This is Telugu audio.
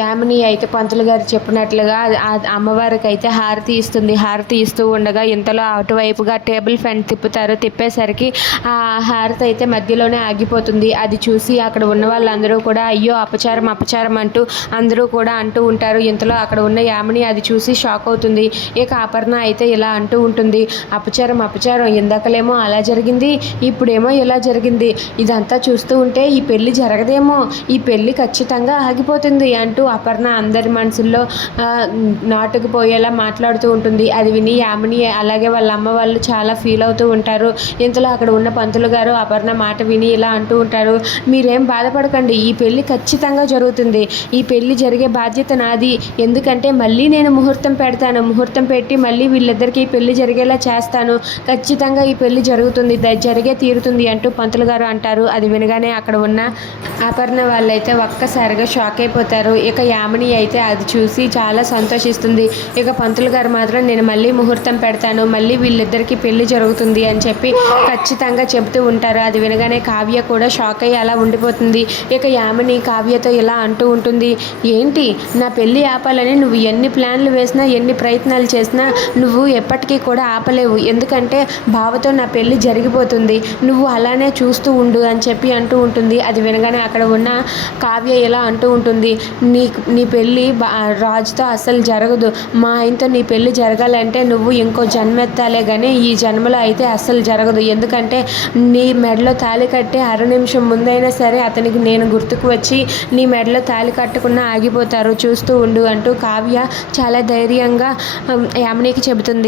యామిని అయితే పంతులు గారు చెప్పినట్లుగా ఆ అమ్మవారికి అయితే హారతి ఇస్తుంది. హారతి ఇస్తూ ఉండగా ఇంతలో అటువైపుగా టేబుల్ ఫ్యాన్ తిప్పుతారు. తిప్పేసరికి ఆ హారతి అయితే మధ్యలోనే ఆగిపోతుంది. అది చూసి అక్కడ ఉన్న వాళ్ళందరూ కూడా అయ్యో అపచారం అపచారం అంటూ అందరూ కూడా అంటూ ఉంటారు. ఇంతలో అక్కడ ఉన్న యామిని అది చూసి షాక్ అవుతుంది. ఇక అపర్ణ అయితే ఇలా అంటూ ఉంటుంది, అపచారం అపచారం, ఇందాకలేమో అలా జరిగింది, ఇప్పుడేమో ఇలా జరిగింది, ఇదంతా చూస్తూ ఉంటే ఈ పెళ్ళి జరగదేమో, ఈ పెళ్ళి ఖచ్చితంగా ఆగిపోతుంది అంటూ అపర్ణ అందరి మనసుల్లో నాటుకుపోయేలా మాట్లాడుతూ ఉంటుంది. అది విని యామిని అలాగే వాళ్ళ అమ్మ వాళ్ళు చాలా ఫీల్ అవుతూ ఉంటారు. ఇంతలో అక్కడ ఉన్న పంతులు గారు అపర్ణ మాట విని ఇలా అంటూ ఉంటారు, మీరేం బాధపడకండి, ఈ పెళ్ళి ఖచ్చితంగా జరుగుతుంది, ఈ పెళ్ళి జరిగే బాధ్యత నాది, ఎందుకంటే మళ్ళీ నేను ముహూర్తం పెడతాను, ముహూర్తం పెట్టి మళ్ళీ వీళ్ళిద్దరికీ పెళ్లి జరిగేలా చేస్తాను, ఖచ్చితంగా ఈ పెళ్లి జరుగుతుంది, జరిగే తీరుతుంది అంటూ పంతులు గారు అంటారు. అది వినగానే అక్కడ ఉన్న అపర్ణ వాళ్ళైతే ఒక్కసారిగా షాక్ అయిపోతారు. ఇక యామిని అయితే అది చూసి చాలా సంతోషిస్తుంది. ఇక పంతులు గారు మాత్రం నేను మళ్ళీ ముహూర్తం పెడతాను, మళ్ళీ వీళ్ళిద్దరికీ పెళ్లి జరుగుతుంది అని చెప్పి ఖచ్చితంగా చెబుతూ ఉంటారు. అది వినగానే కావ్య కూడా షాక్ అయ్యి అలా ఉండిపోతుంది. ఇక యామిని కావ్యతో ఇలా అంటూ ఉంటుంది, ఏంటి నా పెళ్ళి ఆపాలని నువ్వు ఎన్ని ప్లాన్లు వేసినా ఎన్ని ప్రయత్నాలు చేసినా నువ్వు ఎప్పటికీ కూడా ఆపలేవు, ఎందుకంటే బావతో నా పెళ్ళి జరిగిపోతుంది, నువ్వు అలానే చూస్తూ ఉండు అని చెప్పి అంటూ ఉంటుంది. అది వినగానే అక్కడ ఉన్న కావ్య ఇలా అంటూ ఉంటుంది, నీ పెళ్ళి రాజుతో అస్సలు జరగదు, మా ఆయనతో నీ పెళ్ళి జరగాలంటే నువ్వు ఇంకో జన్మెత్తాలే కానీ ఈ జన్మలో అయితే అస్సలు జరగదు, ఎందుకంటే నీ మెడలో తాళి కట్టే అర నిమిషం ముందైనా సరే అతనికి నేను గుర్తుకు వచ్చి నీ మెడలో తాళి కట్టకుండా ఆగిపోతారు, చూస్తూ ఉండు అంటూ కావ్య చాలా ధైర్యంగా యామినికి చెబుతుంది.